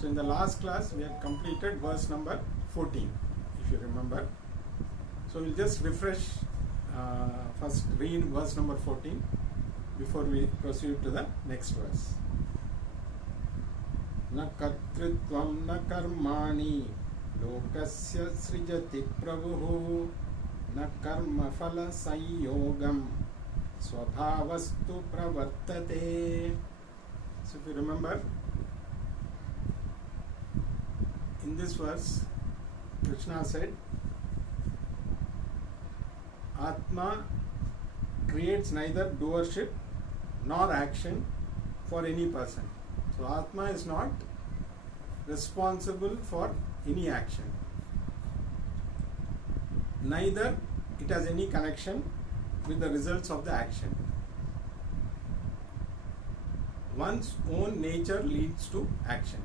So in the last class we have completed verse number 14, if you remember. So we'll just refresh, first read verse number 14 before we proceed to the next verse. Na kartritvam na karmani lokasya srijati prabhu na karma phala sanyogam swabhavastu pravartate. So if you remember, in this verse Krishna said Atma creates neither doership nor action for any person. So Atma is not responsible for any action. Neither it has any connection with the results of the action. One's own nature leads to action.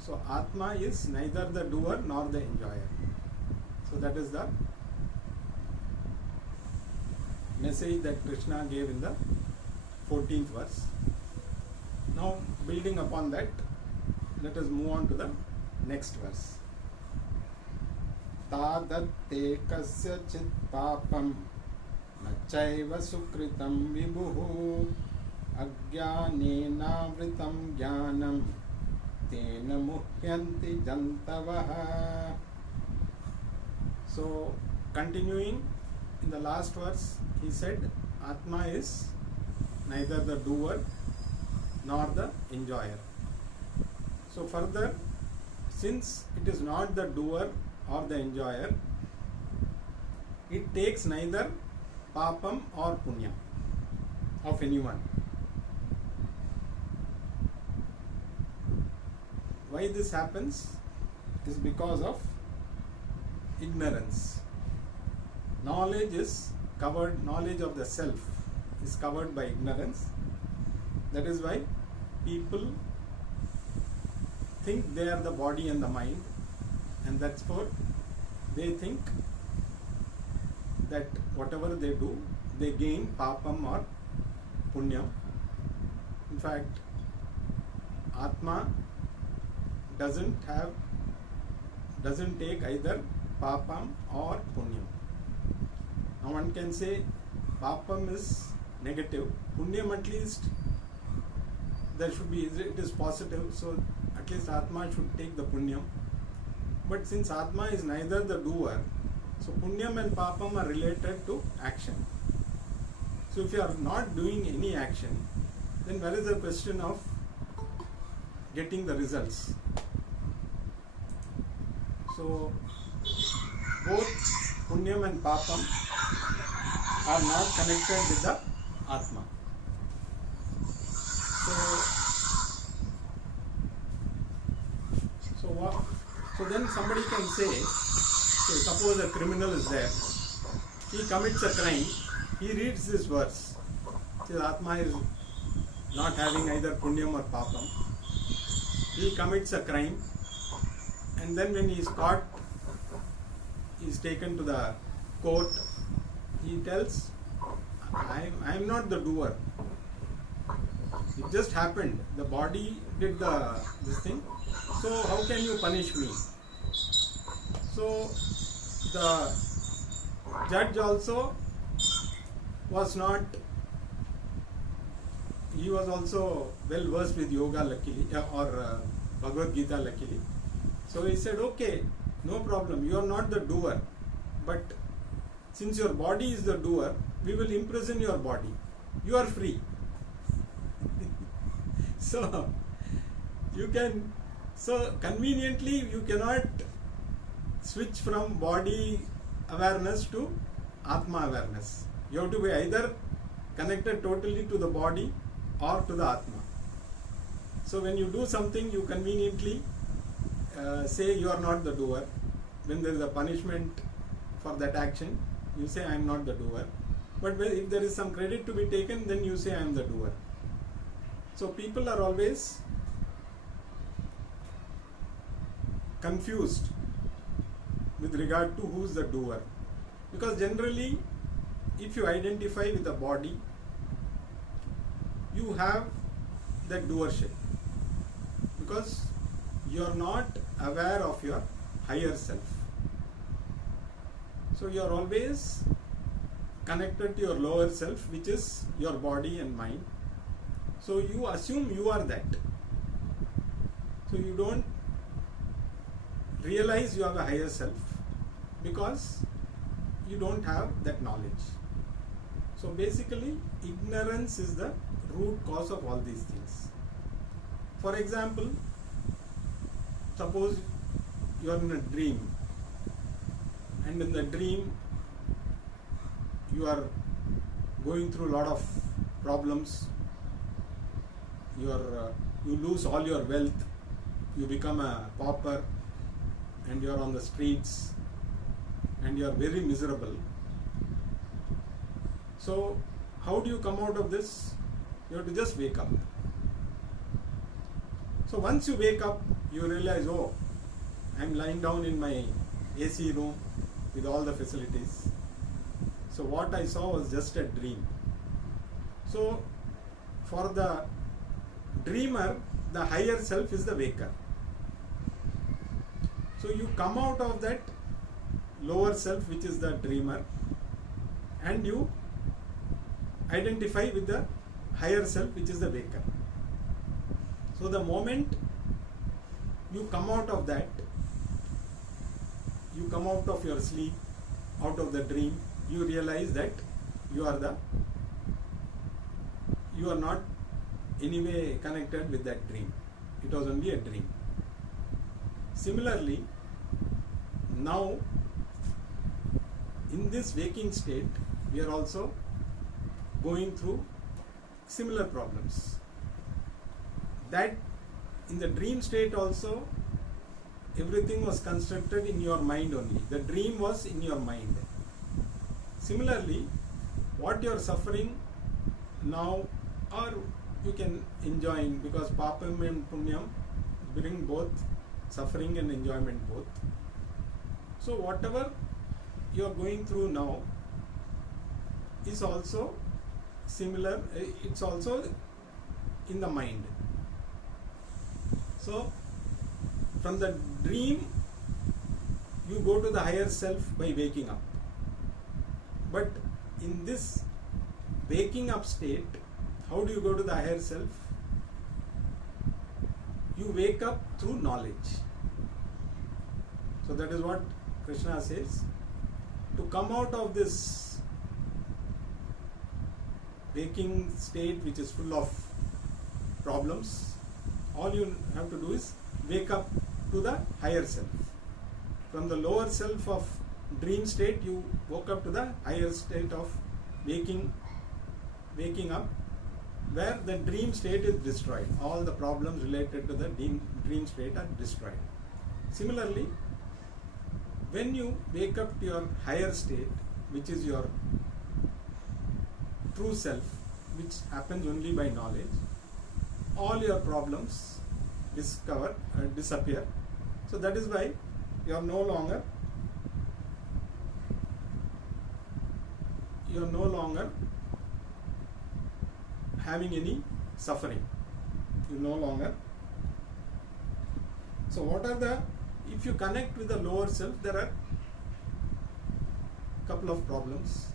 So Atma is neither the doer nor the enjoyer. So that is the message that Krishna gave in the 14th verse. Now, building upon that, let us move on to the next verse. Tadatte kasya chit papam nachaiva sukritam vibhuhu ajnanena vritam jnanam tena muhyanti jantavaha. So, continuing in the last verse, he said Atma is neither the doer nor the enjoyer. So further, since it is not the doer or the enjoyer, it takes neither papam or punya of anyone. Why this happens is because of ignorance. Knowledge is covered, knowledge of the self is covered by ignorance. That is why people think they are the body and the mind, and that's for they think that whatever they do, they gain papam or punyam. In fact, Atma doesn't take either papam or punyam. Now one can say papam is negative, punyam at least there should be, it is positive, so at least Atma should take the punyam. But since Atma is neither the doer, so punyam and papam are related to action. So if you are not doing any action, then where is the question of getting the results? So both punyam and papam are not connected with the Atma. So then somebody can say, suppose a criminal is there, he commits a crime, he reads this verse, says Atma is not having either punyam or papam, he commits a crime, and then when he is caught, he is taken to the court, he tells, I am not the doer. It just happened. The body did this thing. So how can you punish me? So the judge also was not. He was also well versed with yoga, luckily, or Bhagavad Gita, luckily. So he said, okay, no problem. You are not the doer, but since your body is the doer, we will imprison your body. You are free. So you can, so conveniently you cannot switch from body awareness to Atma awareness. You have to be either connected totally to the body or to the Atma. So when you do something, you conveniently say you are not the doer. When there is a punishment for that action, you say I am not the doer. But if there is some credit to be taken, then you say I am the doer. So people are always confused with regard to who is the doer. Because generally, if you identify with the body, you have that doership. Because you are not aware of your higher self. So you are always connected to your lower self, which is your body and mind. So you assume you are that. So you don't realize you have a higher self because you don't have that knowledge. So basically, ignorance is the root cause of all these things. For example, suppose you are in a dream, and in the dream you are going through a lot of problems. You lose all your wealth, you become a pauper, and you are on the streets, and you are very miserable. So how do you come out of this? You have to just wake up. So once you wake up, you realize, oh, I am lying down in my AC room with all the facilities. So what I saw was just a dream. So for the dreamer, the higher self is the waker. So you come out of that lower self, which is the dreamer, and you identify with the higher self, which is the waker. So the moment you come out of that, you come out of your sleep, out of the dream, you realize that you are not anyway connected with that dream. It was only a dream. Similarly, now in this waking state, we are also going through similar problems. That in the dream state also, everything was constructed in your mind only. The dream was in your mind. Similarly, what you are suffering now, or you can enjoy, because papam and punyam bring both suffering and enjoyment both. So whatever you are going through now is also similar, it's also in the mind. So from the dream you go to the higher self by waking up. But in this waking up state, how do you go to the higher self? You wake up through knowledge. So that is what Krishna says. To come out of this waking state, which is full of problems, all you have to do is wake up to the higher self. From the lower self of dream state, you woke up to the higher state of waking up, where the dream state is destroyed. All the problems related to the dream state are destroyed. Similarly, when you wake up to your higher state, which is your true self, which happens only by knowledge, all your problems disappear. So that is why you are no longer having any suffering. You no longer. So what are the, if you connect with the lower self, there are couple of problems.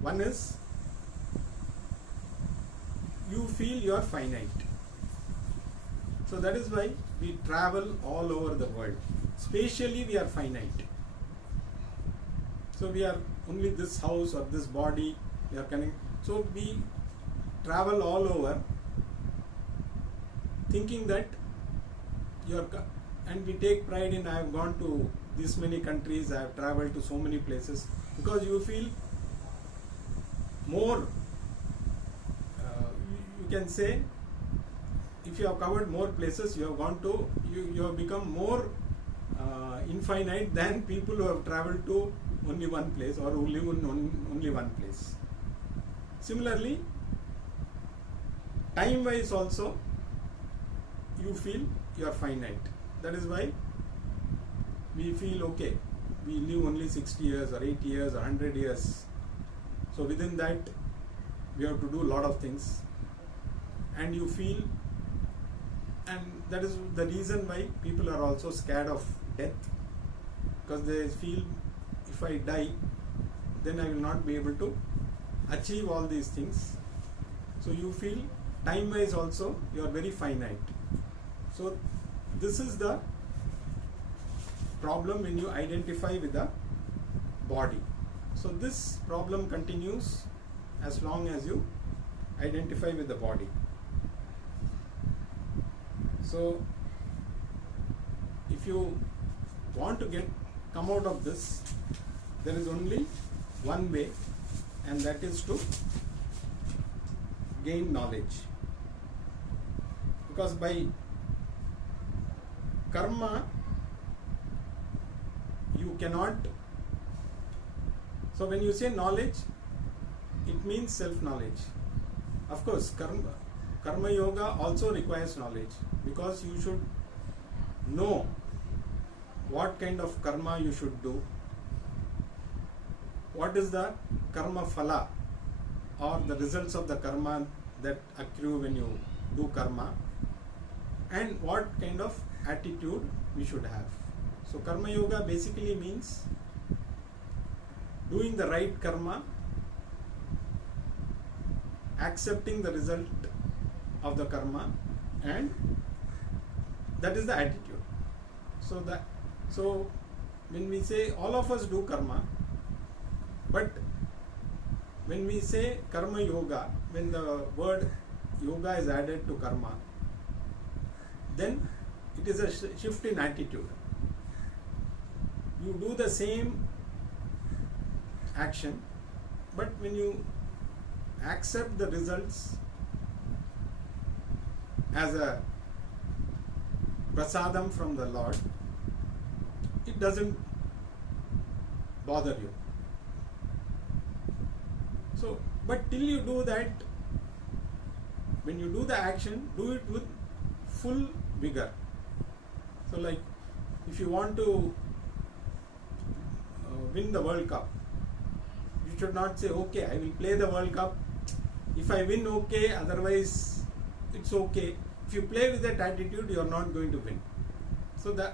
One is you feel you are finite. So that is why we travel all over the world. Spatially we are finite. So we are only this house or this body, we are connected. So we travel all over thinking that and we take pride in, I have gone to this many countries, I have traveled to so many places, because you feel more, you can say, if you have covered more places, you have gone to, you have become more infinite than people who have traveled to only one place or who live in only one place. Similarly, time wise also you feel you are finite. That is why we feel, okay, we live only 60 years or 80 years or 100 years. So within that we have to do a lot of things, and you feel, and that is the reason why people are also scared of death, because they feel if I die, then I will not be able to achieve all these things. So you feel time wise also you are very finite. So this is the problem when you identify with the body. So this problem continues as long as you identify with the body. So if you want to come out of this, there is only one way, and that is to gain knowledge. Because by karma you cannot, so when you say knowledge, it means self-knowledge. Of course, karma yoga also requires knowledge, because you should know what kind of karma you should do, what is the karma phala or the results of the karma that accrue when you do karma, and what kind of attitude we should have. So karma yoga basically means doing the right karma, accepting the result of the karma, and that is the attitude. So when we say all of us do karma, but when we say karma yoga, when the word yoga is added to karma, then it is a shift in attitude. You do the same action, but when you accept the results as a prasadam from the Lord, it doesn't bother you. So, but till you do that, when you do the action, do it with full vigor. So like if you want to win the World Cup, you should not say, okay, I will play the World Cup. If I win, okay, otherwise it's okay. If you play with that attitude, you are not going to win. So the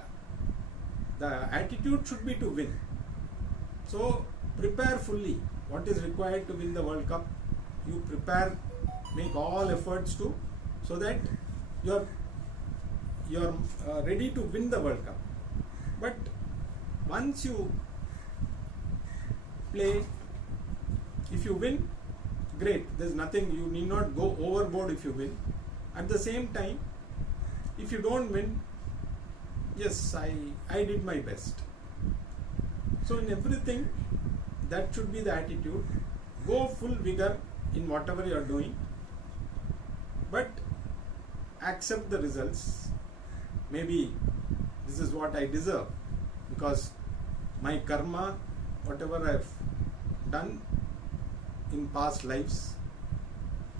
attitude should be to win. So prepare fully. What is required to win the World Cup, you prepare, make all efforts to, so that you are ready to win the World Cup. But once you play, if you win, great, there's nothing, you need not go overboard if you win. At the same time, if you don't win, yes, I did my best. So in everything, that should be the attitude. Go full vigor in whatever you are doing, but accept the results. Maybe this is what I deserve, because my karma, whatever I've done in past lives,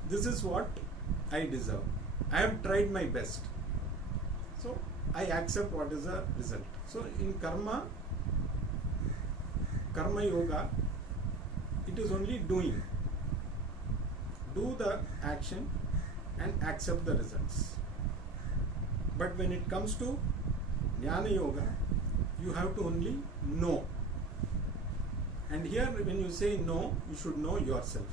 this is what I deserve. I have tried my best, so I accept what is the result. So in karma yoga, it is only doing. Do the action and accept the results. But when it comes to jnana yoga, you have to only know. And here when you say know, you should know yourself.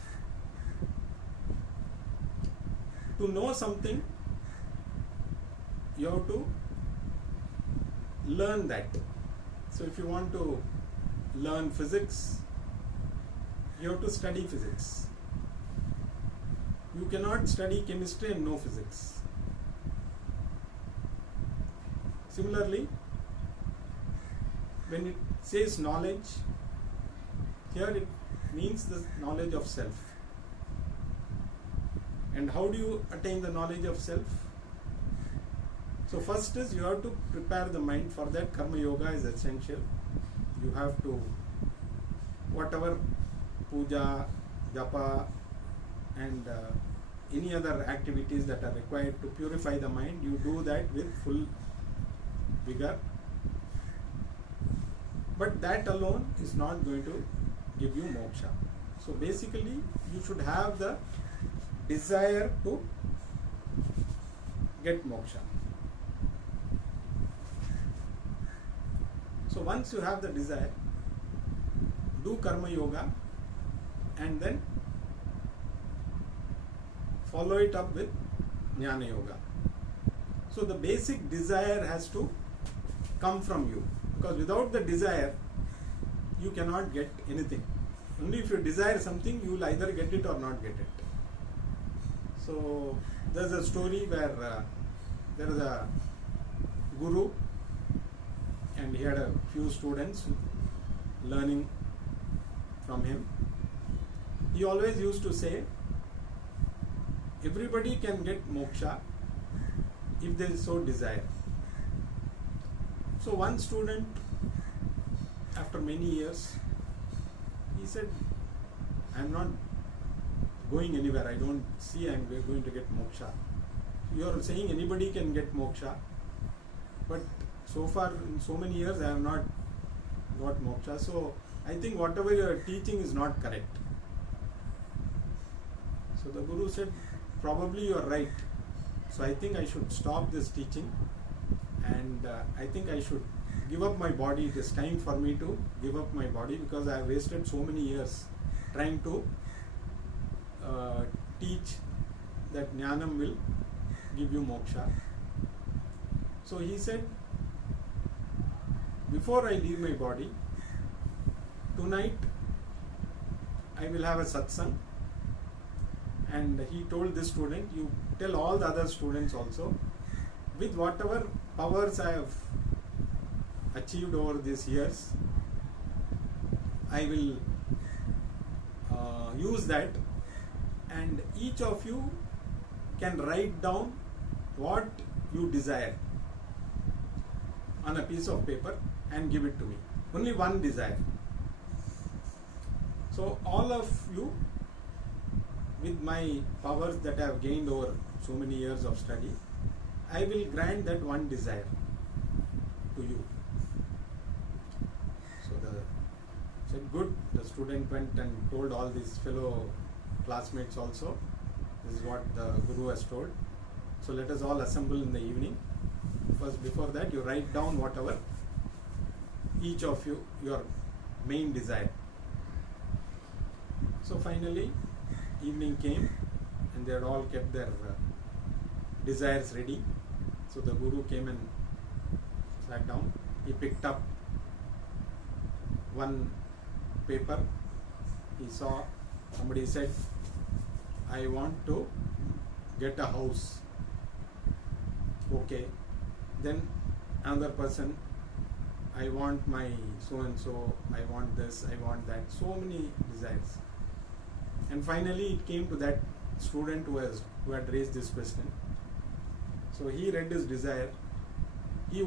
To know something, you have to learn that. So if you want to learn physics, you have to study physics. You cannot study chemistry and know physics. Similarly, when it says knowledge, here it means the knowledge of self. And how do you attain the knowledge of self? So first is you have to prepare the mind. For that, karma yoga is essential. You have to, whatever puja, japa and any other activities that are required to purify the mind, you do that with full vigor. But that alone is not going to give you moksha. So basically you should have the desire to get moksha. once you have the desire, do karma yoga and then follow it up with jnana yoga. So the basic desire has to come from you, because without the desire you cannot get anything. Only if you desire something, you will either get it or not get it. So there's a story where there is a guru and he had a few students learning from him. He always used to say, everybody can get moksha if they so desire. So one student, after many years, he said, I am not going anywhere. I don't see I am going to get moksha. You are saying anybody can get moksha, but so far in so many years I have not got moksha. So I think whatever you are teaching is not correct. So the Guru said, probably you are right. So I think I should stop this teaching, and I think I should give up my body. It is time for me to give up my body, because I have wasted so many years trying to teach that jnanam will give you moksha. So he said, before I leave my body, tonight I will have a satsang. And he told this student, you tell all the other students also, with whatever powers I have achieved over these years, I will use that, and each of you can write down what you desire on a piece of paper and give it to me. Only one desire. So all of you, with my powers that I have gained over so many years of study, I will grant that one desire to you. So said, good. The student went and told all these fellow classmates also, this is what the Guru has told. So let us all assemble in the evening. First, before that, you write down whatever each of you, your main desire. So finally, evening came and they had all kept their desires ready. So the Guru came and sat down. He picked up one paper. He saw somebody said, I want to get a house. Okay. Then another person, I want my so and so, I want this, I want that. So many desires. And finally it came to that student who had raised this question. So he read his desire. He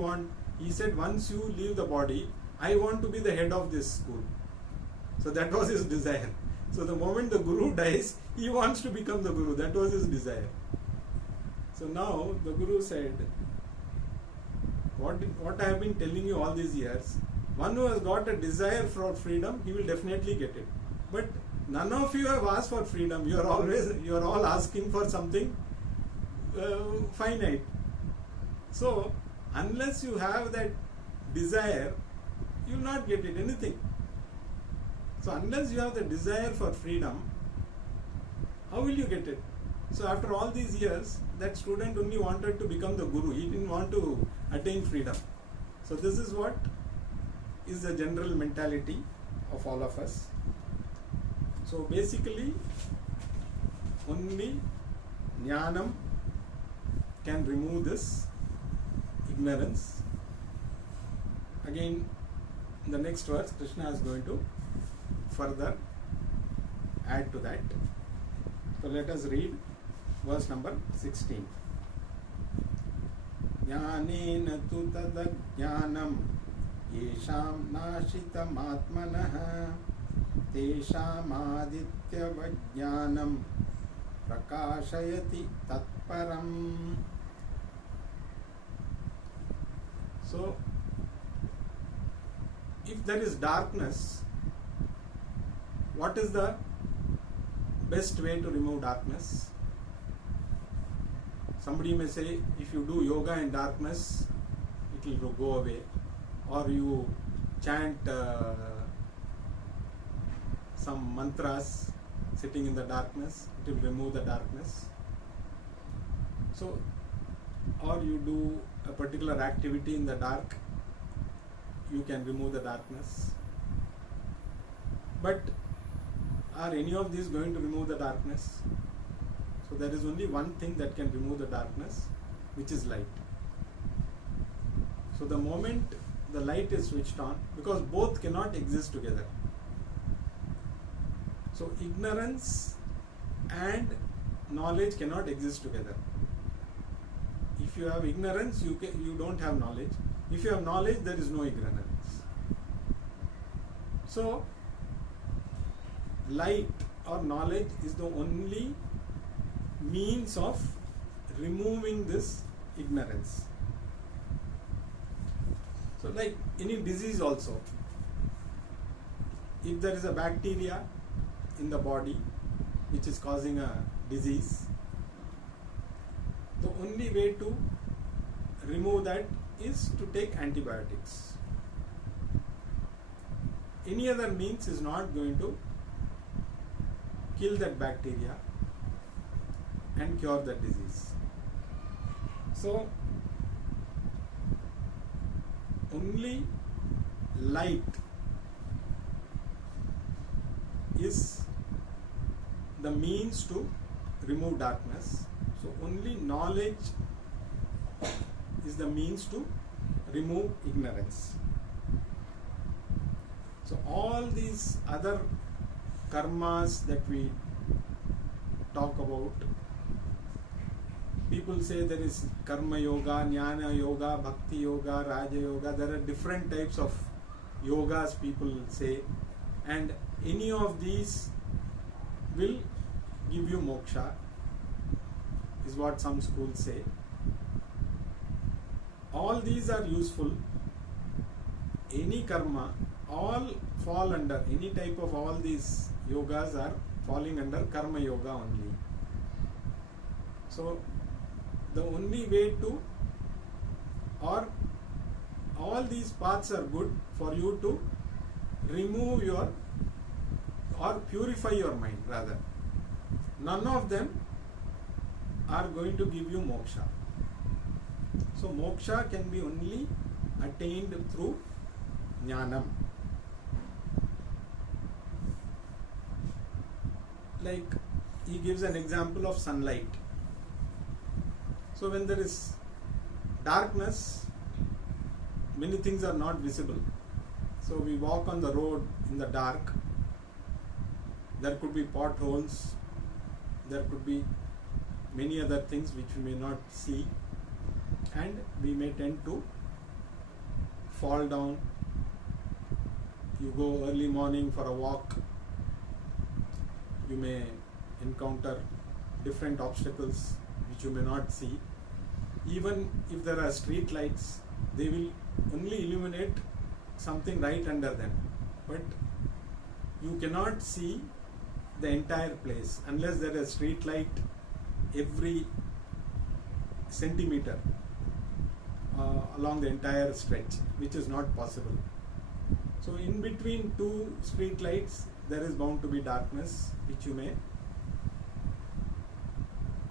said, once you leave the body, I want to be the head of this school. So that was his desire. So the moment the Guru dies, he wants to become the Guru. That was his desire. So now the Guru said, what I have been telling you all these years, one who has got a desire for freedom, he will definitely get it. But none of you have asked for freedom. You are all asking for something finite. So unless you have that desire, you will not get it, anything. So unless you have the desire for freedom, how will you get it? So after all these years, that student only wanted to become the Guru. He didn't want to attain freedom. So this is what is the general mentality of all of us. So basically, only jnanam can remove this ignorance. Again, in the next verse, Krishna is going to further add to that. So let us read verse number 16. Jnanena tu tadajnanam yesham nashitam atmanah tesham aditya vajnanam prakashayati tatparam. So, if there is darkness, what is the best way to remove darkness? Somebody may say, if you do yoga in darkness, it will go away. Or you chant some mantras sitting in the darkness, it will remove the darkness. So, or you do a particular activity in the dark, you can remove the darkness. But are any of these going to remove the darkness? So there is only one thing that can remove the darkness, which is light. So the moment the light is switched on, because both cannot exist together. So ignorance and knowledge cannot exist together. If you have ignorance, you don't have knowledge. If you have knowledge, there is no ignorance. So light or knowledge is the only means of removing this ignorance. So like any disease also, if there is a bacteria in the body which is causing a disease, the only way to remove that is to take antibiotics. Any other means is not going to kill that bacteria and cure that disease. So only light is the means to remove darkness. So only knowledge is the means to remove ignorance. So all these other karmas that we talk about, people say there is karma yoga, jnana yoga, bhakti yoga, raja yoga. There are different types of yogas people say, and any of these will give you moksha, is what some schools say. All these are useful. Any karma, all fall under, any type of all these yogas are falling under karma yoga only. So the only way to, or all these paths are good for you to remove your, or purify your mind rather. None of them are going to give you moksha. So moksha can be only attained through jnanam. Like he gives an example of sunlight. So when there is darkness, many things are not visible. So we walk on the road in the dark. There could be potholes. There could be many other things which we may not see, and we may tend to fall down. You go early morning for a walk, you may encounter different obstacles which you may not see. Even if there are street lights, they will only illuminate something right under them, but you cannot see the entire place unless there is a street light every centimeter along the entire stretch, which is not possible. So in between two street lights there is bound to be darkness, which you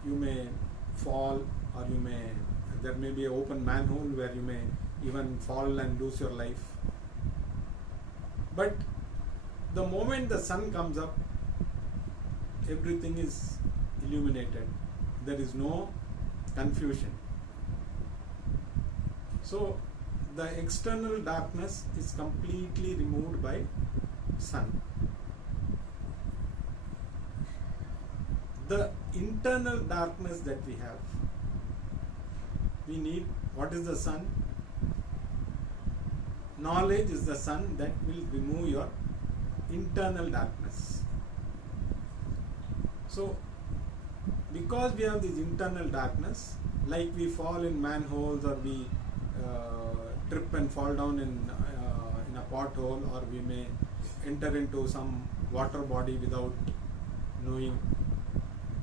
may fall, or there may be an open manhole where you may even fall and lose your life. But the moment the sun comes up, everything is illuminated. There is no confusion. So the external darkness is completely removed by sun. The internal darkness that we have, we need, what is the sun? Knowledge is the sun that will remove your internal darkness. So because we have this internal darkness, like we fall in manholes, or we trip and fall down in a pothole, or we may enter into some water body without knowing.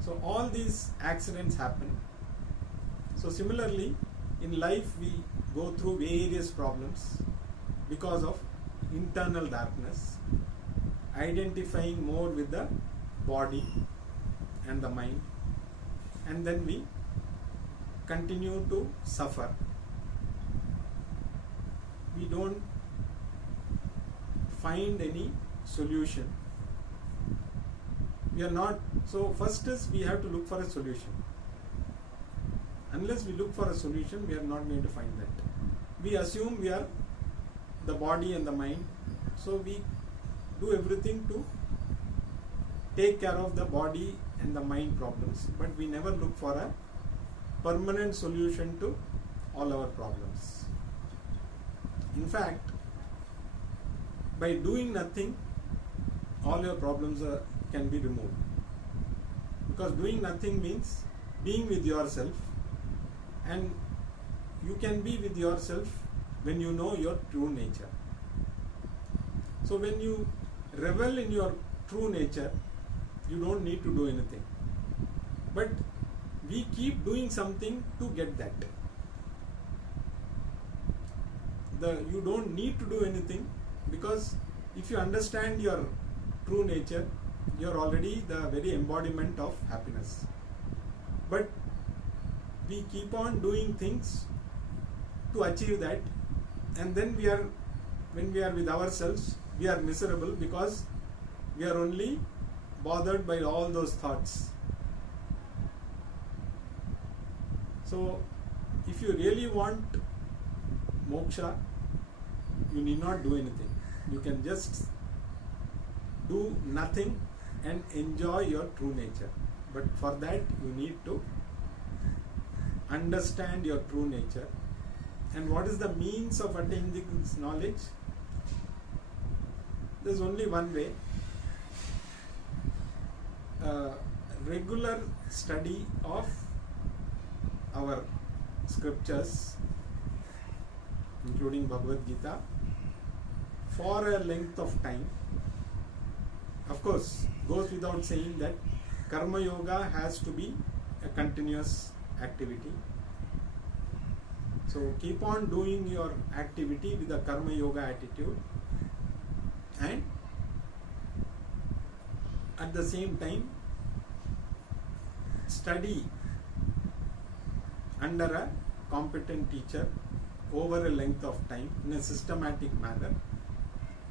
So all these accidents happen. So similarly, in life we go through various problems because of internal darkness, identifying more with the body and the mind, and then we continue to suffer. We don't find any solution. We are not, so first is we have to look for a solution. Unless we look for a solution, we are not going to find that. We assume we are the body and the mind, so we do everything to take care of the body and the mind problems, but we never look for a permanent solution to all our problems. In fact, by doing nothing, all your problems can be removed. Because doing nothing means being with yourself, and you can be with yourself when you know your true nature. So when you revel in your true nature, you don't need to do anything. But we keep doing something to get that. You don't need to do anything, because if you understand your true nature, you are already the very embodiment of happiness. But we keep on doing things to achieve that, and then when we are with ourselves, we are miserable because we are only bothered by all those thoughts. So if you really want moksha, you need not do anything. You can just do nothing and enjoy your true nature. But for that you need to understand your true nature. And what is the means of attaining this knowledge? There is only one way. Regular study of our scriptures, including Bhagavad Gita, for a length of time. Of course, goes without saying that Karma Yoga has to be a continuous activity. So keep on doing your activity with a Karma Yoga attitude, and at the same time study under a competent teacher over a length of time in a systematic manner.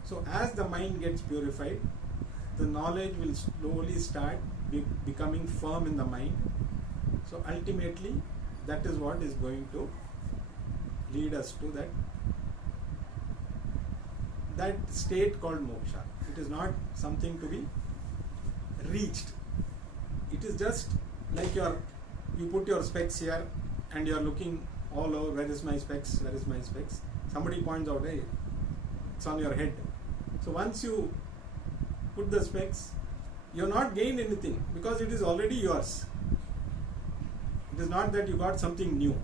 So as the mind gets purified, the knowledge will slowly start becoming firm in the mind. So ultimately that is what is going to lead us to that state called moksha. It is not something to be reached. It is just like you put your specs here and you are looking all over, where is my specs, where is my specs. Somebody points out, hey, it's on your head. So once you put the specs, you have not gained anything, because it is already yours. It is not that you got something new.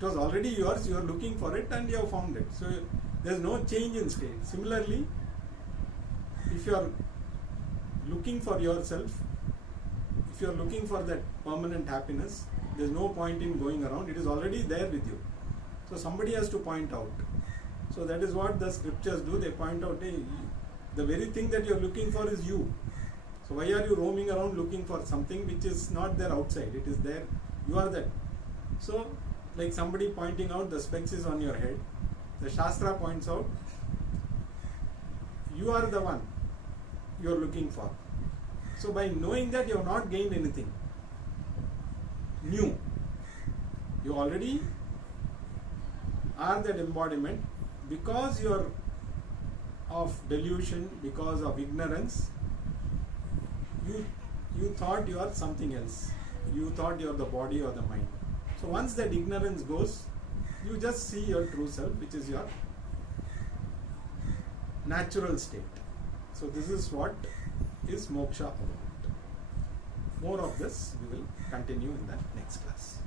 It was already yours, you are looking for it and you have found it. So there is no change in state. Similarly, if you are looking for yourself, if you are looking for that permanent happiness, there is no point in going around. It is already there with you. So somebody has to point out. So that is what the scriptures do. They point out, hey, the very thing that you are looking for is you. So why are you roaming around looking for something which is not there outside? It is there. You are that. So like somebody pointing out the specs is on your head. The Shastra points out, you are the one you are looking for. So by knowing that, you have not gained anything new. You already are that embodiment. Because you are of delusion, because of ignorance, you thought you are something else. You thought you are the body or the mind. So once that ignorance goes, you just see your true self, which is your natural state. So this is what is moksha about. More of this we will continue in the next class.